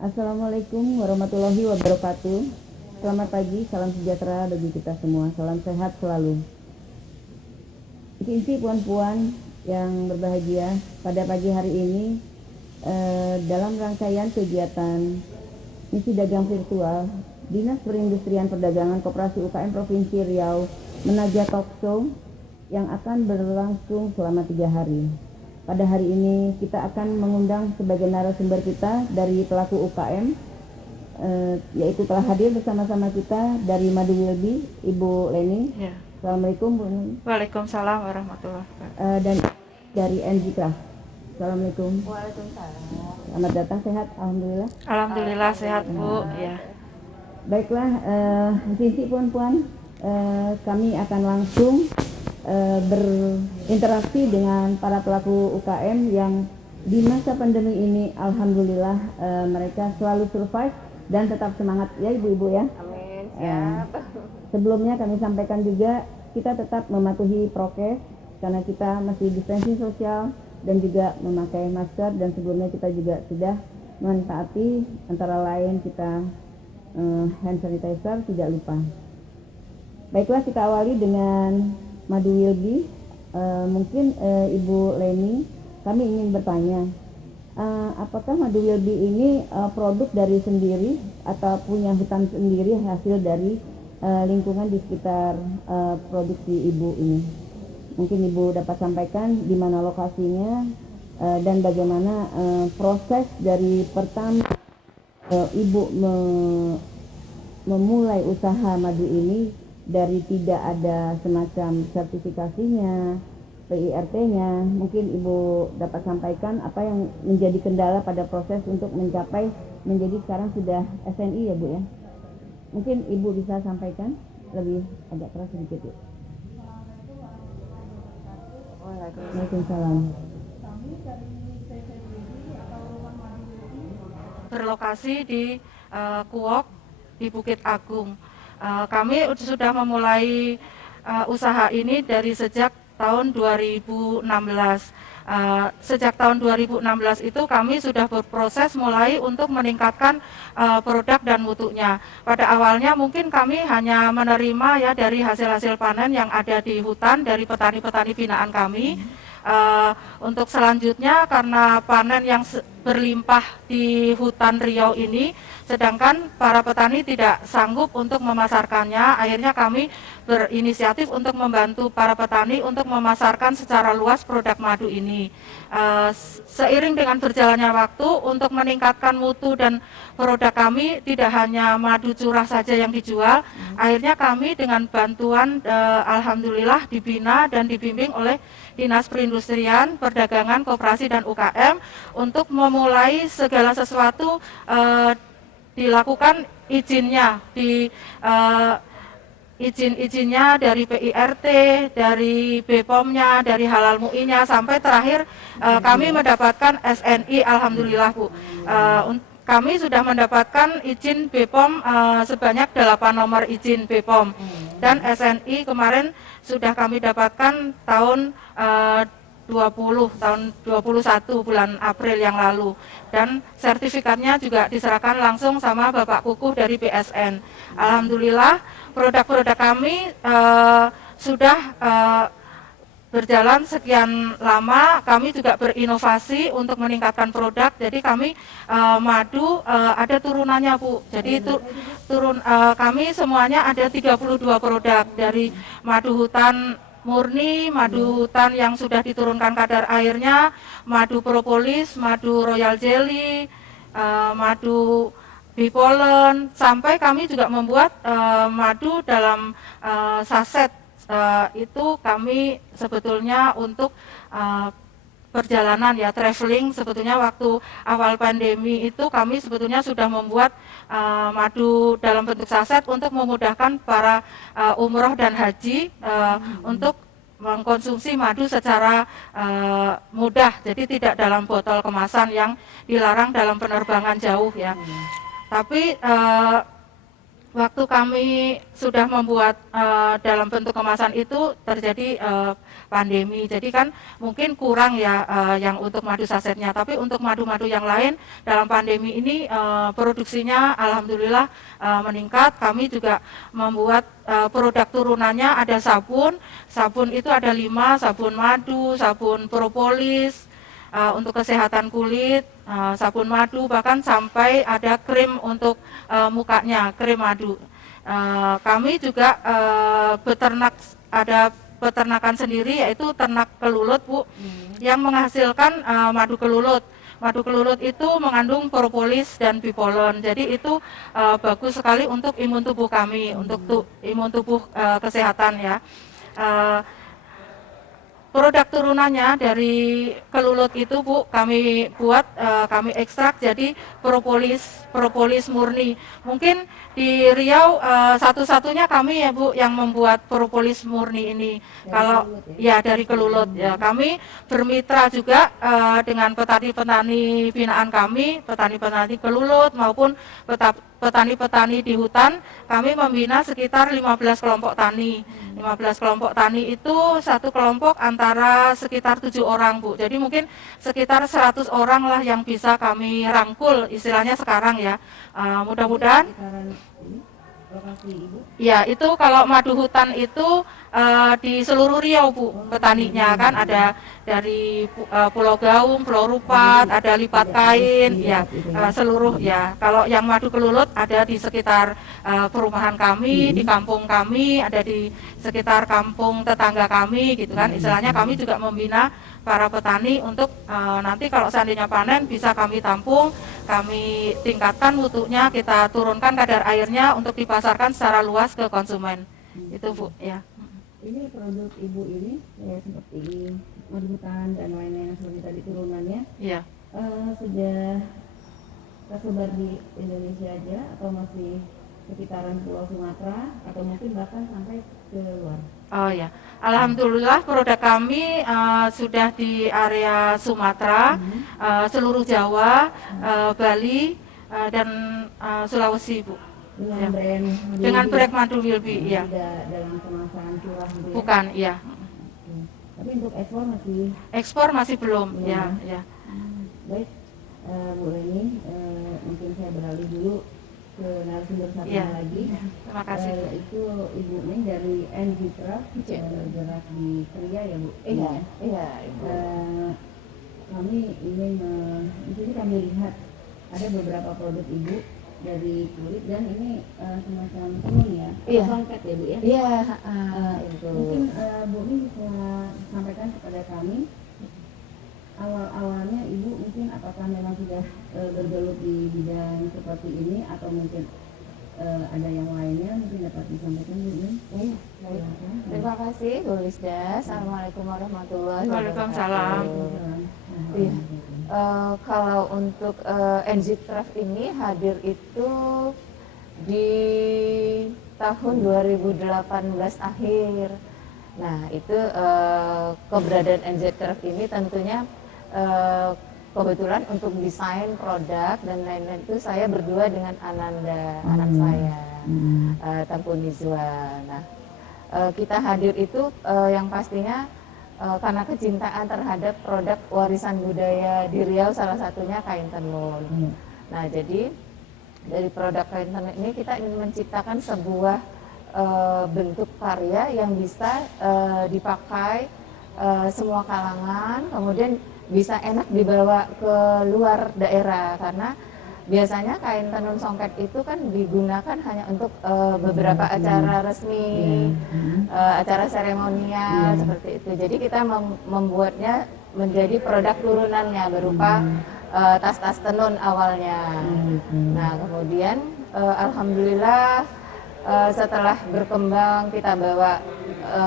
Assalamualaikum warahmatullahi wabarakatuh. Selamat pagi, salam sejahtera bagi kita semua. Salam sehat selalu. Isi puan-puan yang berbahagia, pada pagi hari ini dalam rangkaian kegiatan misi dagang virtual, Dinas Perindustrian Perdagangan Koperasi UKM Provinsi Riau Menaja Talkshow yang akan berlangsung selama 3 hari. Pada hari ini kita akan mengundang sebagai narasumber kita dari pelaku UKM, yaitu telah hadir bersama-sama kita dari Madu Wilby, Ibu Leni. Ya. Assalamualaikum Bu Leni. Waalaikumsalam warahmatullahi wabarakatuh. Dan dari NG Craft. Assalamualaikum. Waalaikumsalam. Selamat datang, sehat? Alhamdulillah. Alhamdulillah sehat Bu. Ya. Baiklah, sisi puan-puan, kami akan langsung berinteraksi dengan para pelaku UKM yang di masa pandemi ini alhamdulillah mereka selalu survive dan tetap semangat ya ibu-ibu ya. Amin. Siap. Sebelumnya kami sampaikan juga kita tetap mematuhi prokes karena kita masih distancing sosial dan juga memakai masker, dan sebelumnya kita juga sudah mentaati antara lain kita hand sanitizer tidak lupa. Baiklah, kita awali dengan Madu Wilby. Mungkin Ibu Leni, kami ingin bertanya, apakah Madu Wilby ini produk dari sendiri atau punya hutan sendiri hasil dari lingkungan di sekitar produksi Ibu ini? Mungkin Ibu dapat sampaikan di mana lokasinya dan bagaimana proses dari pertama Ibu memulai usaha madu ini dari tidak ada semacam sertifikasinya, PIRT-nya. Mungkin Ibu dapat sampaikan apa yang menjadi kendala pada proses untuk mencapai menjadi sekarang sudah SNI ya Bu ya. Mungkin Ibu bisa sampaikan lebih agak keras sedikit ya. Waalaikumsalam. Berlokasi di Kuok di Bukit Agung. Kami sudah memulai usaha ini dari sejak tahun 2016. Sejak tahun 2016 itu kami sudah berproses mulai untuk meningkatkan produk dan mutunya. Pada awalnya mungkin kami hanya menerima ya dari hasil-hasil panen yang ada di hutan dari petani-petani binaan kami. Untuk selanjutnya karena panen yang berlimpah di hutan Riau ini, sedangkan para petani tidak sanggup untuk memasarkannya, akhirnya kami berinisiatif untuk membantu para petani untuk memasarkan secara luas produk madu ini. Seiring dengan berjalannya waktu, untuk meningkatkan mutu dan produk kami tidak hanya madu curah saja yang dijual, akhirnya kami dengan bantuan alhamdulillah dibina dan dibimbing oleh Dinas Perindustrian, Perdagangan, Koperasi dan UKM untuk memulai segala sesuatu dilakukan izinnya, izin-izinnya dari PIRT, dari BPOM-nya, dari Halal MUI-nya, sampai terakhir kami mendapatkan SNI, alhamdulillah Bu. Kami sudah mendapatkan izin BPOM sebanyak 8 nomor izin BPOM, dan SNI kemarin sudah kami dapatkan tahun tahun 21 bulan April yang lalu, dan sertifikatnya juga diserahkan langsung sama Bapak Kukuh dari BSN. Alhamdulillah produk-produk kami sudah berjalan sekian lama. Kami juga berinovasi untuk meningkatkan produk. Jadi kami madu ada turunannya Bu. Jadi itu kami semuanya ada 32 produk, dari madu hutan murni, madu hutan yang sudah diturunkan kadar airnya, madu propolis, madu royal jelly, madu bee pollen, sampai kami juga membuat madu dalam saset. Itu kami sebetulnya untuk perjalanan ya, traveling. Sebetulnya waktu awal pandemi itu kami sebetulnya sudah membuat madu dalam bentuk saset untuk memudahkan para umroh dan haji untuk mengkonsumsi madu secara mudah. Jadi tidak dalam botol kemasan yang dilarang dalam penerbangan jauh ya. Tapi waktu kami sudah membuat dalam bentuk kemasan itu terjadi pandemi. Jadi kan mungkin kurang ya yang untuk madu sasetnya. Tapi untuk madu-madu yang lain dalam pandemi ini produksinya alhamdulillah meningkat. Kami juga membuat produk turunannya, ada sabun. Sabun itu ada 5, sabun madu, sabun propolis, untuk kesehatan kulit, sabun madu, bahkan sampai ada krim untuk mukanya, krim madu. Kami juga beternak, ada peternakan sendiri yaitu ternak kelulut Bu, yang menghasilkan madu kelulut. Madu kelulut itu mengandung propolis dan bipolon, jadi itu bagus sekali untuk imun tubuh kami, untuk imun tubuh kesehatan ya. Produk turunannya dari kelulut itu Bu, kami buat, kami ekstrak jadi propolis murni. Mungkin di Riau satu-satunya kami ya Bu yang membuat propolis murni ini. Kalau ya dari kelulut ya, kami bermitra juga dengan petani-petani binaan kami, petani-petani kelulut maupun petani-petani di hutan. Kami membina sekitar 15 kelompok tani. 15 kelompok tani itu satu kelompok antara sekitar 7 orang Bu. Jadi mungkin sekitar 100 orang lah yang bisa kami rangkul istilahnya sekarang ya. Mudah-mudahan ya itu kalau madu hutan itu di seluruh Riau Bu, petaninya kan ada dari Pulau Gaung, Pulau Rupat, ada Lipat Kain, ya seluruh ya. Kalau yang madu kelulut ada di sekitar perumahan kami, di kampung kami, ada di sekitar kampung tetangga kami gitu kan. Istilahnya kami juga membina para petani untuk nanti kalau seandainya panen bisa kami tampung, kami tingkatkan mutunya, kita turunkan kadar airnya untuk dipasarkan secara luas ke konsumen. Itu Bu ya. Ini produk Ibu ini ya seperti madu hutan dan lain-lain seperti tadi turunannya. Iya. Sudah tersebar di Indonesia aja atau masih sekitaran Pulau Sumatera atau mungkin bahkan sampai ke luar? Oh ya, alhamdulillah produk kami sudah di area Sumatera, seluruh Jawa, Bali, dan Sulawesi Bu. Dengan Ya. brand Dengan brand Madu Wilby, ya. tidak dalam kemasan curah gitu ya? Bukan, iya. Oke. Tapi untuk ekspor masih Ekspor masih belum, belum ya, ya. Baik, Bu Leni, mungkin saya beralih dulu ke narasumber satu Iya. lagi. Terima kasih. Itu Ibu Ning dari NG Trust, bergerak di Kria ya Bu? Iya, iya Ibu. Kami ingin, di sini kami lihat ada beberapa produk Ibu dari kulit dan ini semacam tenun ya, Iya. songket ya Bu ya? Iya, itu. Mungkin Bu Ning bisa sampaikan kepada kami awal-awalnya Ibu mungkin apakah memang sudah bergelut di bidang seperti ini atau mungkin ada yang lainnya mungkin dapat disampaikan Bu Ning? Iya, baik. Terima kasih Bu Lisda. Assalamualaikum warahmatullahi Waalaikumsalam. wabarakatuh. Iya. Kalau untuk NG Craft ini hadir itu di tahun 2018 akhir. Nah itu keberadaan NG Craft ini tentunya kebetulan untuk desain produk dan lain-lain itu saya berdua dengan Ananda, anak saya, Tampu Nizwa. Nah kita hadir itu yang pastinya karena kecintaan terhadap produk warisan budaya di Riau, salah satunya kain tenun. Nah, jadi dari produk kain tenun ini kita ingin menciptakan sebuah bentuk karya yang bisa dipakai semua kalangan, kemudian bisa enak dibawa ke luar daerah karena biasanya kain tenun songket itu kan digunakan hanya untuk beberapa acara resmi, acara seremonial seperti itu. Jadi kita membuatnya menjadi produk turunannya berupa tas-tas tenun awalnya. Nah kemudian alhamdulillah setelah berkembang kita bawa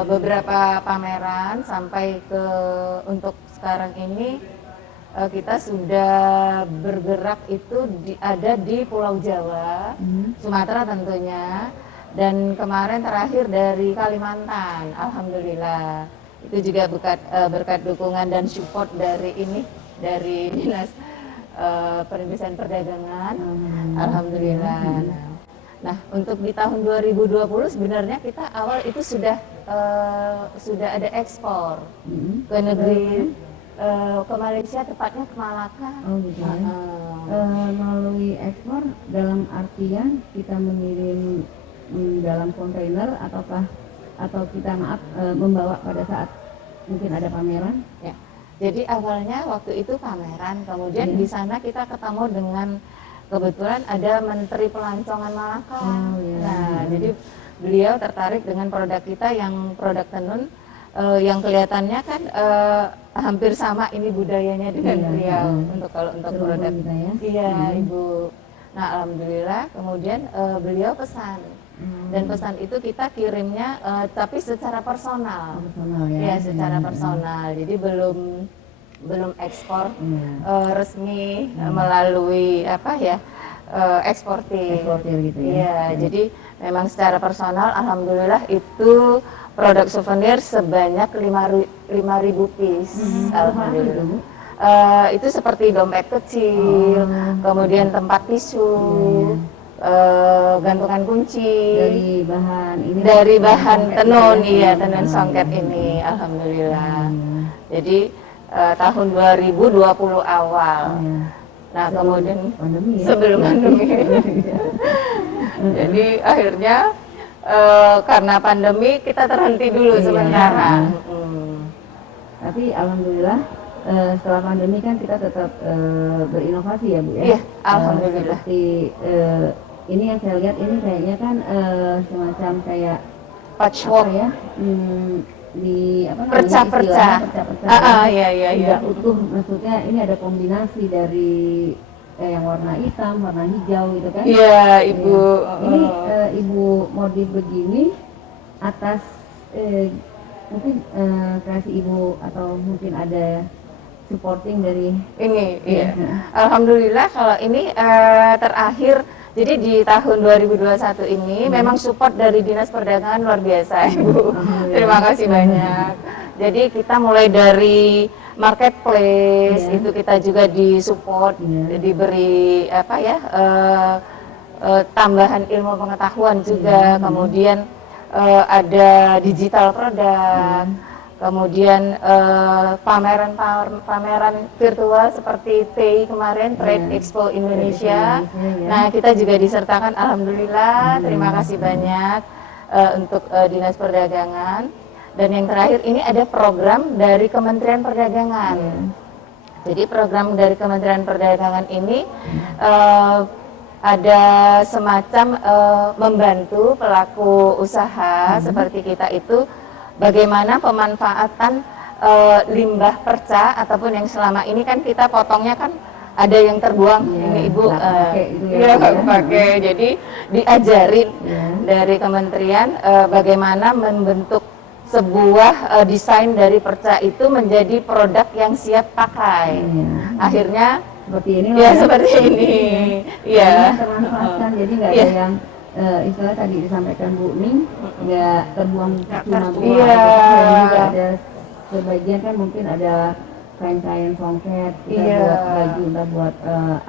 beberapa pameran sampai ke untuk sekarang ini. Kita sudah bergerak itu ada di Pulau Jawa, Sumatera tentunya, dan kemarin terakhir dari Kalimantan, alhamdulillah. Itu juga berkat dukungan dan support dari Dinas Perindustrian Perdagangan, alhamdulillah. Nah, Nah, untuk di tahun 2020 sebenarnya kita awal itu sudah ada ekspor ke negeri, ke Malaysia, tepatnya ke Malaka. Oh gitu ya. Melalui ekspor dalam artian kita mengirim dalam kontainer atau kita membawa pada saat mungkin ada pameran? Ya. Jadi awalnya waktu itu pameran, kemudian di sana kita ketemu dengan kebetulan ada Menteri Pelancongan Malaka. Oh, iya. Nah, jadi beliau tertarik dengan produk kita yang produk tenun yang kelihatannya kan hampir sama ini budayanya dengan beliau untuk produk kita ya. Iya, Ibu. Nah, alhamdulillah kemudian beliau pesan. Dan pesan itu kita kirimnya tapi secara personal. Personal ya. Ya, secara personal. Jadi belum ekspor resmi melalui eksportir gitu ya. Iya, jadi memang secara personal alhamdulillah itu produk souvenir sebanyak 5.000 piece. Alhamdulillah. Itu seperti dompet kecil, kemudian tempat tisu, gantungan kunci dari bahan tenun, iya, tenun songket ini, alhamdulillah. Jadi tahun 2020 awal. Nah, kemudian sebelum pandemi. Jadi akhirnya karena pandemi kita terhenti dulu sementara. Tapi alhamdulillah setelah pandemi kan kita tetap berinovasi ya Bu ya. Iya, alhamdulillah. Seperti ini yang saya lihat ini kayaknya kan semacam kayak patchwork ya. Di perca-perca. Iya. Tidak utuh, maksudnya ini ada kombinasi dari yang warna hitam, warna hijau gitu kan? Iya, Ibu. Ini Ibu modif begini atas mungkin kreasi Ibu atau mungkin ada supporting dari ini. Iya. Alhamdulillah kalau ini terakhir. Jadi di tahun 2021 ini memang support dari Dinas Perdagangan luar biasa, Ibu. Terima kasih banyak. Jadi kita mulai dari marketplace itu kita juga disupport, diberi tambahan ilmu pengetahuan juga. Kemudian ada digital produk. Kemudian pameran virtual seperti TEI kemarin, Trade Expo Indonesia. Nah, kita juga disertakan, alhamdulillah. Terima kasih banyak untuk Dinas Perdagangan. Dan yang terakhir ini ada program dari Kementerian Perdagangan. Jadi program dari Kementerian Perdagangan ini ada semacam membantu pelaku usaha seperti kita itu bagaimana pemanfaatan limbah perca ataupun yang selama ini kan kita potongnya kan ada yang terbuang, ini Ibu nggak pakai. Jadi diajarin dari kementerian bagaimana membentuk sebuah desain dari perca itu menjadi produk yang siap pakai. Akhirnya seperti ini ya, seperti ini. Iya. Termanfaatkan, jadi nggak ada yang istilah tadi disampaikan Bu Ning, nggak terbuang cuma buang. Juga ada sebagian kan mungkin ada kain-kain songket, kita buat baju, kita buat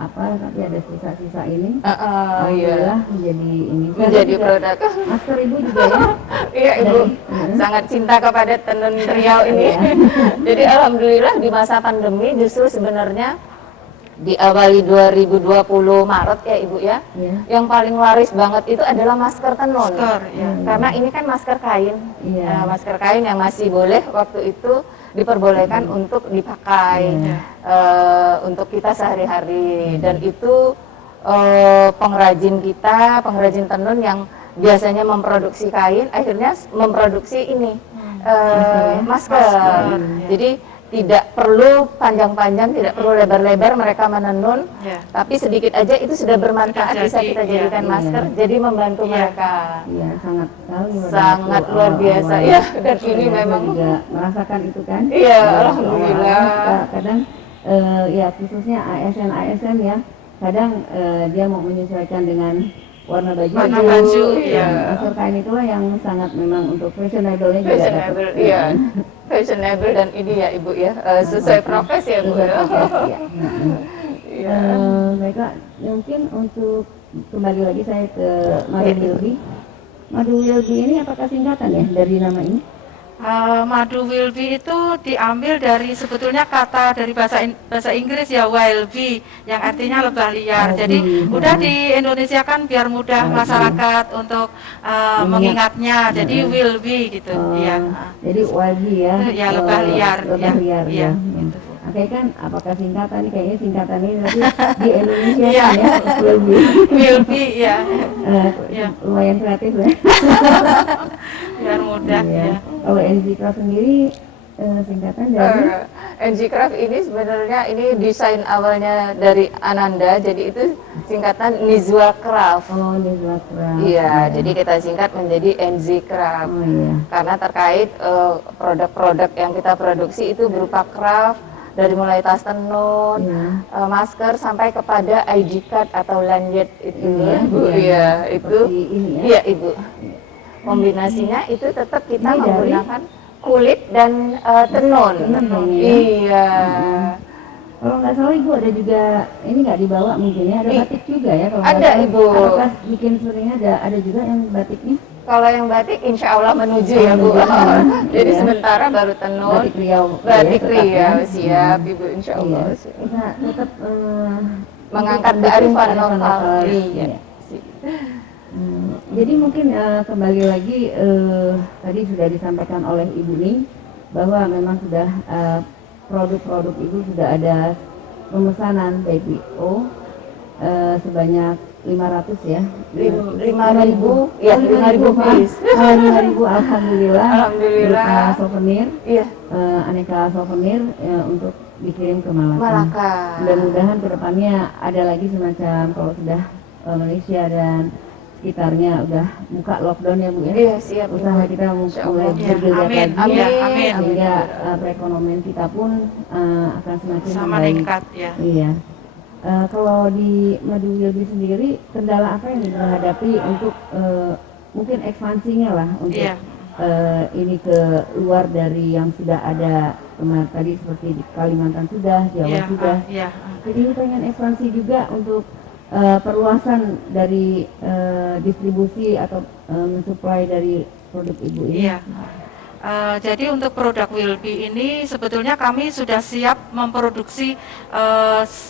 tapi ada sisa-sisa ini. Alhamdulillah menjadi produk. Masker Ibu juga ya? Iya, Ibu sangat cinta kepada tenun Riau ini. Jadi alhamdulillah di masa pandemi justru sebenarnya diawali 2020 Maret ya Ibu ya, yang paling laris banget itu adalah masker tenun. Karena ini kan masker kain, masker kain yang masih boleh waktu itu diperbolehkan untuk dipakai untuk kita sehari-hari. Dan itu pengrajin tenun yang biasanya memproduksi kain akhirnya memproduksi ini masker. Jadi tidak perlu panjang-panjang, tidak perlu lebar-lebar mereka menenun, tapi sedikit aja itu sudah bermanfaat, bisa kita jadikan masker, jadi membantu mereka. Iya, sangat luar biasa ya. Dan ini memang juga merasakan itu kan? Iya, alhamdulillah. Kadang ya khususnya ASN ya, kadang dia mau menyesuaikan dengan warna baju. Masker kain itulah yang sangat memang untuk fashionable-nya juga. Fashionable, iya. Fashionable dan ini ya Ibu ya, sesuai profesi ya Bu. Baiklah, mungkin untuk kembali lagi saya ke Madu Wilby. Madu Wilby ini apakah singkatan ya dari nama ini? Madu Wilby itu diambil dari sebetulnya kata dari bahasa Inggris ya, wild bee, yang artinya lebah liar. Jadi udah di Indonesia kan biar mudah masyarakat untuk mengingatnya. Jadi Wilby gitu. Iya. Jadi wild bee ya. Ya, lebah liar. Lebah liar ya. Gitu. Oke kan, apakah singkatan? Kayaknya singkatan ini tapi di Indonesia kan ya, Wilby. Wilby ya. Lumayan kreatif ya. Biar mudah ya. Kalau NG Craft sendiri singkatan dari NG Craft ini sebenarnya ini desain awalnya dari Ananda, jadi itu singkatan Nizwa Craft. Oh, Nizwa Craft. Iya, jadi kita singkat menjadi NG Craft. Oh iya. Karena terkait produk-produk yang kita produksi itu berupa craft, dari mulai tas tenun, masker sampai kepada ID card atau lanyard itu, Bu. Iya, itu. Iya, Ibu. Kombinasinya itu tetap kita menggunakan kulit dan tenun. Iya. Kalau nggak salah Ibu ada juga, ini nggak dibawa mungkin ya, ada batik juga ya? Kalau ada Ibu. Apakah bikin seringnya ada juga yang batiknya? Kalau yang batik insya Allah menuju ya Bu. Jadi sementara baru tenun. Batik Riau. Batik Riau, siap Ibu, insya Allah. Kita tetap mengangkat kearifan lokal. Iya. Jadi mungkin kembali lagi tadi sudah disampaikan oleh Ibu Ning bahwa memang sudah produk-produk Ibu sudah ada pemesanan BPO sebanyak 500 ya. 5.000 ya, 5.000 piece. 5.000 alhamdulillah. Alhamdulillah. Berupa souvenir. Iya. Aneka souvenir untuk dikirim ke Malaka. Malaka. Mudah-mudahan kedepannya ada lagi semacam, kalau sudah Malaysia dan sekitarnya udah buka lockdown ya Bu ya. Iya, siap. Usaha kita mulai bergerak lagi. Amin. Sehingga perekonomian kita pun akan semakin meningkat ya. Iya. Kalau di Madu Wilby sendiri, kendala apa yang dihadapi untuk mungkin ekspansinya lah untuk ini ke luar dari yang sudah ada kemarin tadi seperti di Kalimantan sudah, Jawa sudah. Jadi pengen ekspansi juga untuk perluasan dari distribusi atau mensuplai dari produk Ibu ini. Jadi untuk produk Wilby ini sebetulnya kami sudah siap memproduksi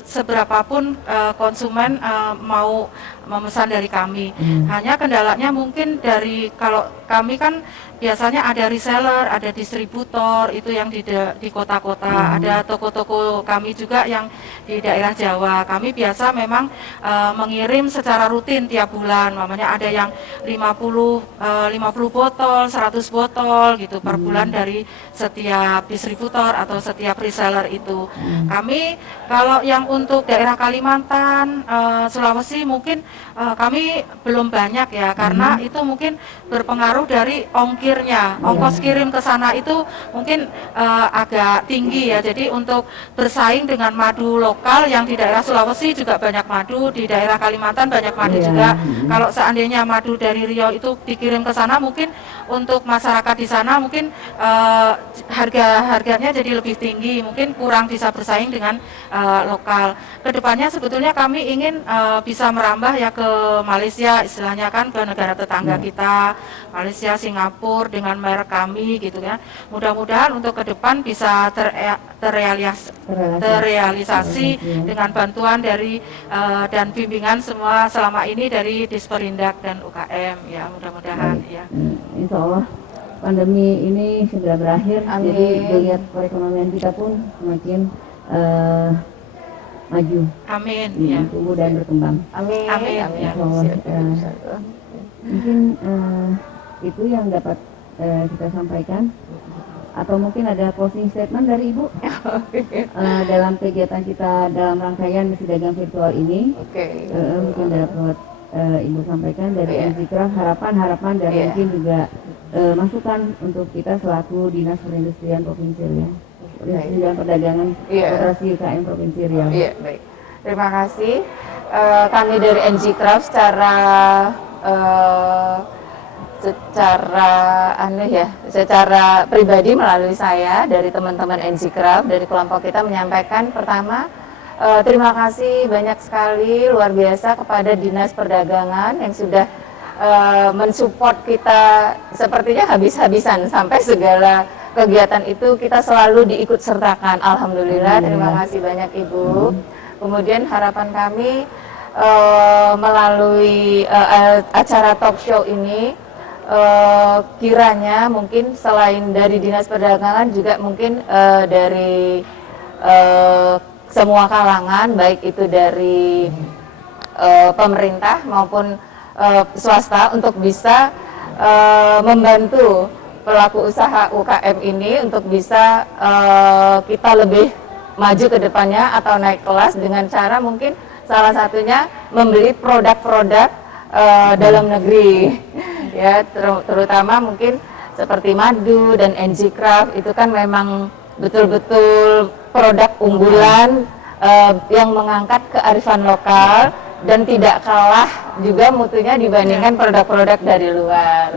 seberapapun konsumen mau memesan dari kami. Hanya kendalanya mungkin dari, kalau kami kan biasanya ada reseller, ada distributor itu yang di kota-kota, ada toko-toko kami juga yang di daerah Jawa. Kami biasa memang mengirim secara rutin tiap bulan, namanya ada yang 50 botol, 100 botol gitu per bulan dari setiap distributor atau setiap reseller itu. Kami kalau yang untuk daerah Kalimantan, Sulawesi mungkin kami belum banyak ya, karena itu mungkin berpengaruh dari ongkirnya, ongkos kirim ke sana itu mungkin agak tinggi ya. Jadi untuk bersaing dengan madu lokal yang di daerah Sulawesi juga banyak madu, di daerah Kalimantan banyak madu juga. Kalau seandainya madu dari Riau itu dikirim ke sana, mungkin untuk masyarakat di sana mungkin harganya jadi lebih tinggi, mungkin kurang bisa bersaing dengan lokal. Kedepannya sebetulnya kami ingin bisa merambah ya ke Malaysia, istilahnya kan ke negara tetangga kita, Malaysia, Singapura dengan merek kami gitu kan. Mudah-mudahan untuk ke depan bisa terrealisasi dengan bantuan dari dan bimbingan semua selama ini dari Disperindak dan UKM ya, mudah-mudahan ya. Insya Allah pandemi ini segera berakhir. Amin. Jadi dilihat perekonomian kita pun semakin maju, tumbuh dan berkembang. Amin. Mungkin itu yang dapat kita sampaikan. Atau mungkin ada closing statement dari Ibu dalam kegiatan kita dalam rangkaian Misi Dagang Virtual ini. Mungkin dapat Ibu sampaikan dari NG Craft, harapan dan mungkin juga masukan untuk kita selaku Dinas Perindustrian Provinsi Riau. Dan Perdagangan Koperasi UKM Provinsi Riau. Baik. Terima kasih. Kami dari NG Craft secara pribadi melalui saya dari teman-teman NG Craft dari kelompok kita menyampaikan, pertama Terima kasih banyak sekali, luar biasa kepada Dinas Perdagangan yang sudah mensupport kita sepertinya habis-habisan sampai segala kegiatan itu kita selalu diikut sertakan. Alhamdulillah, terima kasih banyak Ibu. Kemudian harapan kami melalui acara talk show ini kiranya mungkin selain dari Dinas Perdagangan juga mungkin dari semua kalangan, baik itu dari pemerintah maupun swasta untuk bisa membantu pelaku usaha UKM ini untuk bisa kita lebih maju ke depannya atau naik kelas dengan cara mungkin salah satunya membeli produk-produk dalam negeri ya, terutama mungkin seperti madu dan NG Craft itu kan memang betul-betul produk unggulan yang mengangkat kearifan lokal dan tidak kalah juga mutunya dibandingkan produk-produk dari luar.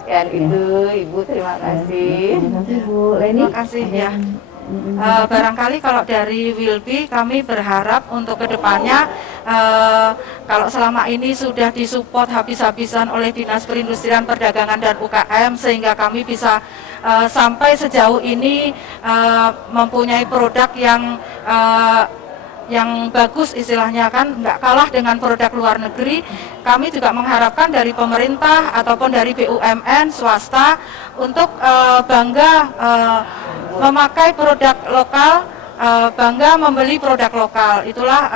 Sekian itu Ibu, terima kasih. Terima kasih Bu Leni. Terima kasih ya. Barangkali kalau dari Wilby kami berharap untuk kedepannya kalau selama ini sudah disupport habis-habisan oleh Dinas Perindustrian Perdagangan dan UKM sehingga kami bisa sampai sejauh ini mempunyai produk yang bagus istilahnya kan, nggak kalah dengan produk luar negeri. Kami juga mengharapkan dari pemerintah ataupun dari BUMN swasta untuk bangga memakai produk lokal, bangga membeli produk lokal. Itulah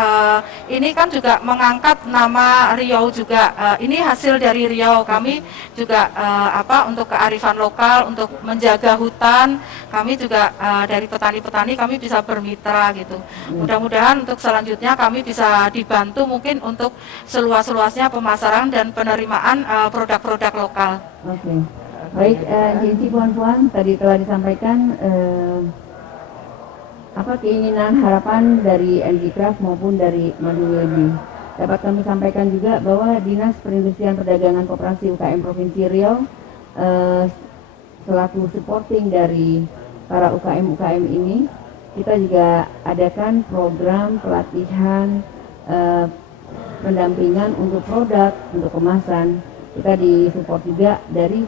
ini kan juga mengangkat nama Riau juga. Ini hasil dari Riau. Kami juga untuk kearifan lokal, untuk menjaga hutan. Kami juga dari petani-petani kami bisa bermitra gitu. Mudah-mudahan untuk selanjutnya kami bisa dibantu mungkin untuk seluas-luasnya pemasaran dan penerimaan produk-produk lokal. Oke. Baik, jadi puan-puan tadi telah disampaikan apa keinginan harapan dari NG Craft maupun dari Madu Wilby. Dapat kami sampaikan juga bahwa Dinas Perindustrian Perdagangan Koperasi UKM Provinsi Riau selaku supporting dari para UKM-UKM ini, kita juga adakan program pelatihan pendampingan untuk produk, untuk kemasan. Kita disupport juga dari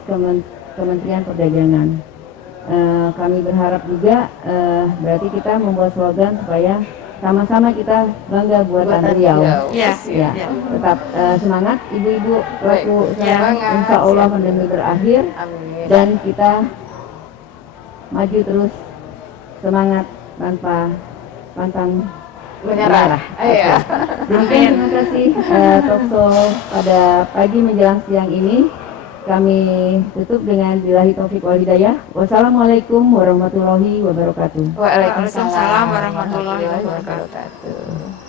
Kementerian Perdagangan. Kami berharap juga berarti kita membuat slogan supaya sama-sama kita bangga buatan Riau. Yes, Ya, tetap semangat ibu-ibu pelaku usaha. Semangat. Insya Allah pandemi berakhir. Amin. Dan kita maju terus, semangat tanpa pantang Menyerah. Iya. Demikian, terima kasih talkshow pada pagi menjelang siang ini. Kami tutup dengan billahi taufik wal hidayah. Wassalamualaikum warahmatullahi wabarakatuh. Waalaikumsalam warahmatullahi wabarakatuh.